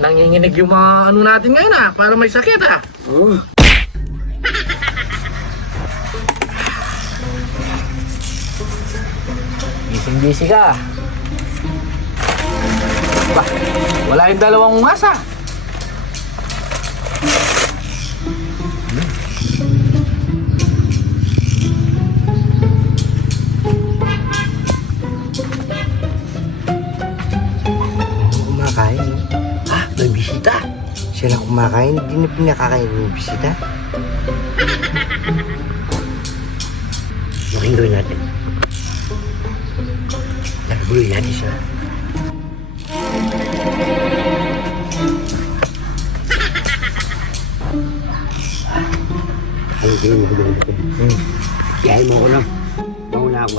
nanginginig yung mga ano natin ngayon para may sakit Oo. Busy ka. Bah, wala yung dalawang umasa. Kumakain, no? May bisita. Siya lang kumakain, hindi na pinakakain yung bisita. Makinggoy natin. Nakabuloy natin siya. Ayun kayo, magulong ko. Yahin mo ako, no? Mauna ako,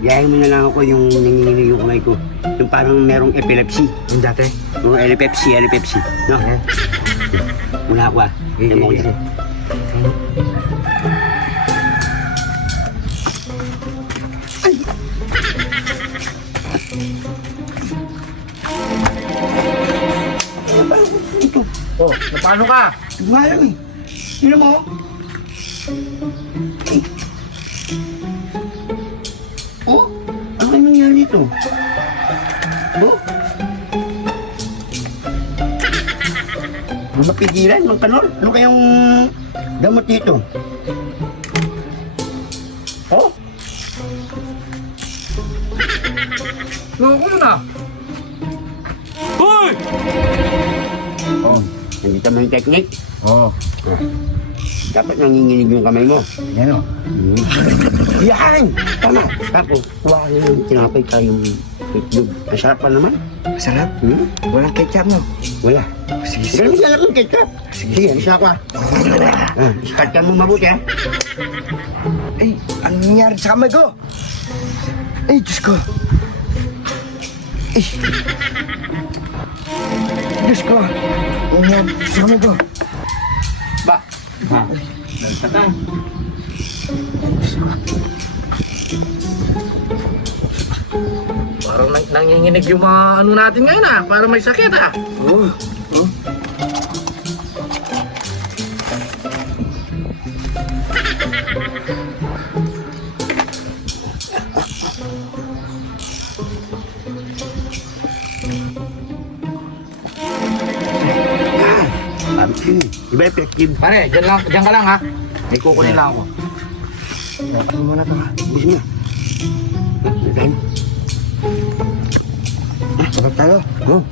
Yahin mo na lang ako yung nanginginig yung kamay ko. Yung parang merong epilepsy. Yung dati? Yung epilepsy, no? Muna ako, Yahin mo ako yan. Oh, paano ka? Nga lang Yun mo. Oh, ano kayong nangyari dito? Oh? Mapigilan, magkanol. Ano kayong damot dito? Oh? Loko mo na. Hoy! Oh, nandito mo yung technique. Oh. Dapat nanginginig yung kamay mo. Yan o. Yan! Tama. Tapos, kuha ka yung tinapay kayong itlog. Masarap pa naman. Masarap? Walang ketchup, no? Wala. Sige, Sige, masarap ng ketchup. Sige, isa ko start ka mo mabuti, Ay, ang nangyari sa kamay ko? Ay, Diyos ko. Ay. Diyos ko. Ang nangyari sa kamay ko. Ba? Ha? Nagtatang. Parang nanginginig yung mga ano natin ngayon para may sakit Oo. Oh. Iba effective. Pare, dyan ka lang May kukunin lang ako. Ano muna to, Bus mo. Time. Sarap tayo. Oh.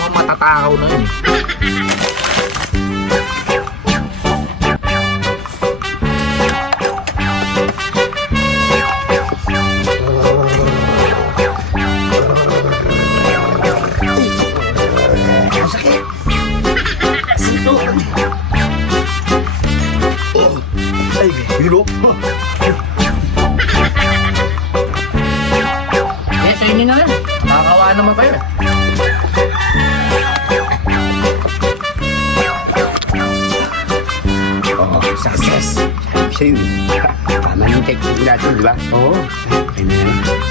Mga matatakaw na yun. Hilo. Yes, sa inyo na yan. Nakakawa naman kayo Success. Sa'yo. Tama yung technique natin, di ba? Oo. Ayun na.